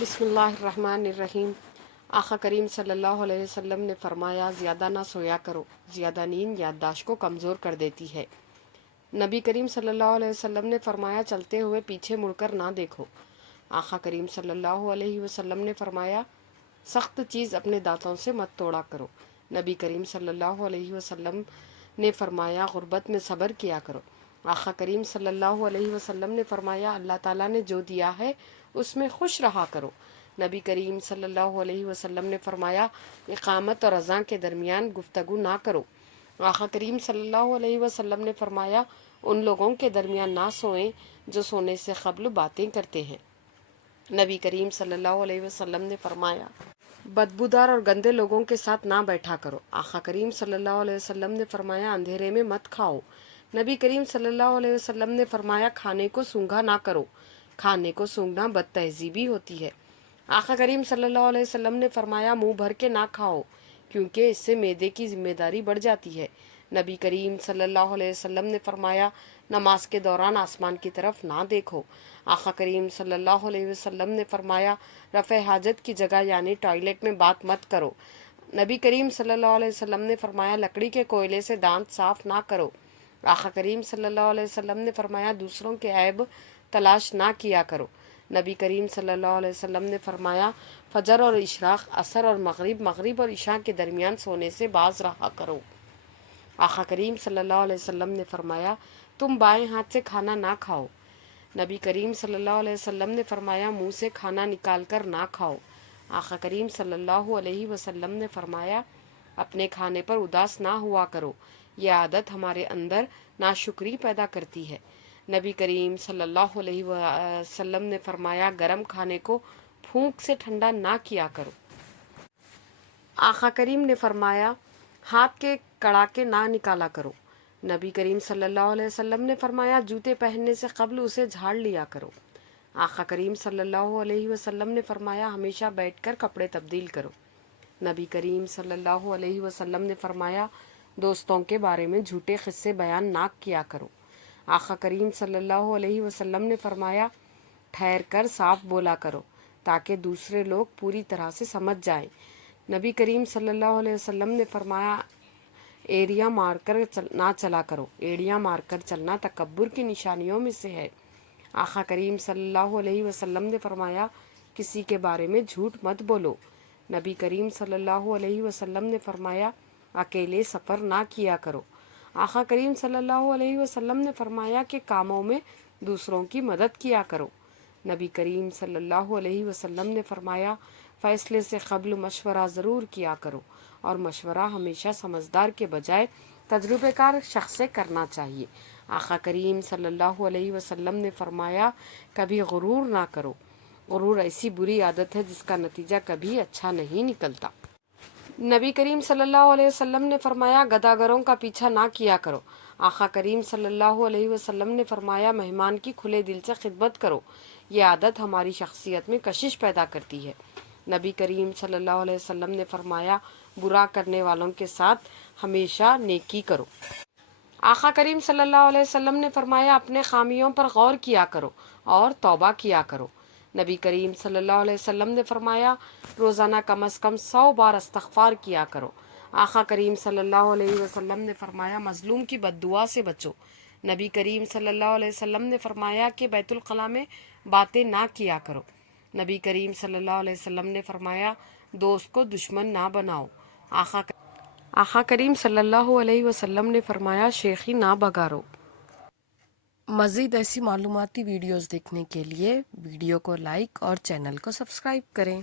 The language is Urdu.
بسم اللہ الرحمن الرحیم۔ آقا کریم صلی اللہ علیہ وسلم نے فرمایا، زیادہ نہ سویا کرو، زیادہ نیند یادداشت کو کمزور کر دیتی ہے۔ نبی کریم صلی اللہ علیہ وسلم نے فرمایا، چلتے ہوئے پیچھے مڑ کر نہ دیکھو۔ آقا کریم صلی اللہ علیہ وسلم نے فرمایا، سخت چیز اپنے دانتوں سے مت توڑا کرو۔ نبی کریم صلی اللہ علیہ وسلم نے فرمایا، غربت میں صبر کیا کرو۔ آقا کریم صلی اللہ علیہ وسلم نے فرمایا، اللہ تعالیٰ نے جو دیا ہے اس میں خوش رہا کرو۔ نبی کریم صلی اللہ علیہ وسلم نے فرمایا، اقامت اور اذان کے درمیان گفتگو نہ کرو۔ آقا کریم صلی اللہ علیہ وسلم نے فرمایا، ان لوگوں کے درمیان نہ سوئیں جو سونے سے قبل باتیں کرتے ہیں۔ نبی کریم صلی اللہ علیہ وسلم نے فرمایا، بدبودار اور گندے لوگوں کے ساتھ نہ بیٹھا کرو۔ آقا کریم صلی اللہ علیہ وسلم نے فرمایا، اندھیرے میں مت کھاؤ۔ نبی کریم صلی اللہ علیہ وسلم نے فرمایا، کھانے کو سونگھا نہ کرو، کھانے کو سونگھنا بد تہذیبی ہوتی ہے۔ آقا کریم صلی اللہ علیہ وسلم نے فرمایا، منہ بھر کے نہ کھاؤ کیونکہ اس سے معدے کی ذمہ داری بڑھ جاتی ہے۔ نبی کریم صلی اللہ علیہ وسلم نے فرمایا، نماز کے دوران آسمان کی طرف نہ دیکھو۔ آقا کریم صلی اللہ علیہ وسلم نے فرمایا، رفع حاجت کی جگہ یعنی ٹوائلٹ میں بات مت کرو۔ نبی کریم صلی اللہ علیہ وسلم نے فرمایا، لکڑی کے کوئلے سے دانت صاف نہ کرو۔ آقا کریم صلی اللہ علیہ وسلم نے فرمایا، دوسروں کے عیب تلاش نہ کیا کرو۔ نبی کریم صلی اللہ علیہ وسلم نے فرمایا، فجر اور اشراق، عصر اور مغرب اور عشاء کے درمیان سونے سے باز رہا کرو۔ آقا کریم صلی اللہ علیہ وسلم نے فرمایا، تم بائیں ہاتھ سے کھانا نہ کھاؤ۔ نبی کریم صلی اللہ علیہ وسلم نے فرمایا، منہ سے کھانا نکال کر نہ کھاؤ۔ آقا کریم صلی اللہ علیہ وسلم نے فرمایا، اپنے کھانے پر اداس نہ ہوا کرو، یہ عادت ہمارے اندر ناشکری پیدا کرتی ہے۔ نبی کریم صلی اللہ علیہ وسلم نے فرمایا، گرم کھانے کو پھونک سے ٹھنڈا نہ کیا کرو۔ آقا کریم نے فرمایا، ہاتھ کے کڑاکے نہ نکالا کرو۔ نبی کریم صلی اللہ علیہ وسلم نے فرمایا، جوتے پہننے سے قبل اسے جھاڑ لیا کرو۔ آقا کریم صلی اللہ علیہ وسلم نے فرمایا، ہمیشہ بیٹھ کر کپڑے تبدیل کرو۔ نبی کریم صلی اللہ علیہ وسلم نے فرمایا، دوستوں کے بارے میں جھوٹے قصے بیان نہ کیا کرو۔ آقا کریم صلی اللہ علیہ وسلم نے فرمایا، ٹھہر کر صاف بولا کرو تاکہ دوسرے لوگ پوری طرح سے سمجھ جائیں۔ نبی کریم صلی اللہ علیہ وسلم نے فرمایا، ایڑیاں مار کر نہ چلا کرو، ایڑیاں مار کر چلنا تکبر کی نشانیوں میں سے ہے۔ آقا کریم صلی اللہ علیہ وسلم نے فرمایا، کسی کے بارے میں جھوٹ مت بولو۔ نبی کریم صلی اللہ علیہ وسلم نے فرمایا، اکیلے سفر نہ کیا کرو۔ آقا کریم صلی اللہ علیہ وسلم نے فرمایا کہ کاموں میں دوسروں کی مدد کیا کرو۔ نبی کریم صلی اللہ علیہ وسلم نے فرمایا، فیصلے سے قبل مشورہ ضرور کیا کرو اور مشورہ ہمیشہ سمجھدار کے بجائے تجربے کار شخص سے کرنا چاہیے۔ آقا کریم صلی اللہ علیہ وسلم نے فرمایا، کبھی غرور نہ کرو، غرور ایسی بری عادت ہے جس کا نتیجہ کبھی اچھا نہیں نکلتا۔ نبی کریم صلی اللہ علیہ وسلم نے فرمایا، گداگروں کا پیچھا نہ کیا کرو۔ آقا کریم صلی اللہ علیہ وسلم نے فرمایا، مہمان کی کھلے دل سے خدمت کرو، یہ عادت ہماری شخصیت میں کشش پیدا کرتی ہے۔ نبی کریم صلی اللہ علیہ وسلم نے فرمایا، برا کرنے والوں کے ساتھ ہمیشہ نیکی کرو۔ آقا کریم صلی اللہ علیہ وسلم نے فرمایا، اپنے خامیوں پر غور کیا کرو اور توبہ کیا کرو۔ نبی کریم صلی اللہ علیہ وسلم نے فرمایا، روزانہ کم از کم 100 بار استغفار کیا کرو۔ آقا کریم صلی اللہ علیہ وسلم نے فرمایا، مظلوم کی بد دعا سے بچو۔ نبی کریم صلی اللہ علیہ وسلم نے فرمایا کہ بیت الخلاء میں باتیں نہ کیا کرو۔ نبی کریم صلی اللہ علیہ وسلم نے فرمایا، دوست کو دشمن نہ بناؤ۔ آقا کریم صلی اللہ علیہ وسلم نے فرمایا، شیخی نہ بگارو۔ مزید ایسی معلوماتی ویڈیوز دیکھنے کے لیے ویڈیو کو لائک اور چینل کو سبسکرائب کریں۔